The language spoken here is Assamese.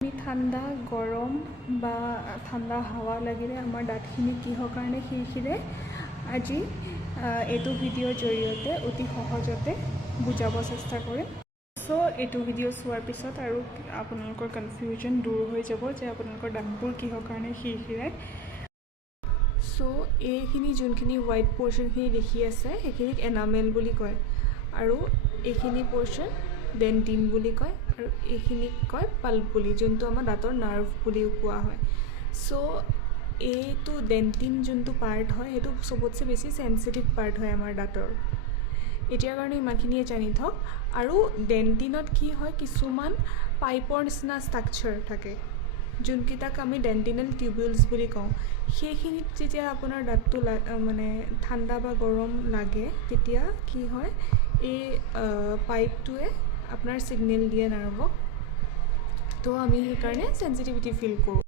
আমি ঠাণ্ডা গৰম বা ঠাণ্ডা হাৱা লাগিলে আমাৰ দাঁতখিনি কিহৰ কাৰণে সিৰসিৰে আজি এইটো ভিডিঅ'ৰ জৰিয়তে অতি সহজতে বুজাব চেষ্টা কৰিম। চ' এইটো ভিডিঅ' চোৱাৰ পিছত আৰু আপোনালোকৰ কনফিউজন দূৰ হৈ যাব যে আপোনালোকৰ দাঁতবোৰ কিহৰ কাৰণে সিৰসিৰাই। চ' এইখিনি যোনখিনি হোৱাইট পৰ্চনখিনি দেখি আছে সেইখিনিক এনামেল বুলি কয় আৰু এইখিনি পৰ্চন ডেণ্টিন বুলি কয় আৰু এইখিনিক কয় পাল্প বুলি, যোনটো আমাৰ দাঁতৰ নাৰ্ভ বুলিও কোৱা হয়। চ' এইটো ডেণ্টিন যোনটো পাৰ্ট হয় সেইটো চবতছে বেছি চেঞ্চিটিভ পাৰ্ট হয় আমাৰ দাঁতৰ। এতিয়াৰ কাৰণে ইমানখিনিয়ে জানি থওক। আৰু ডেণ্টিনত কি হয়, কিছুমান পাইপৰ নিচিনা ষ্ট্ৰাকচাৰ থাকে যোনকেইটাক আমি ডেণ্টিনেল টিউবিউলছ বুলি কওঁ। সেইখিনিত যেতিয়া আপোনাৰ দাঁতটো মানে ঠাণ্ডা বা গৰম লাগে তেতিয়া কি হয়, এই পাইপটোৱে আপোনাৰ ছিগনেল দিয়ে নাৰ্ভক। তো আমি সেইকাৰণে চেঞ্চিটিভিটি ফিল কৰোঁ।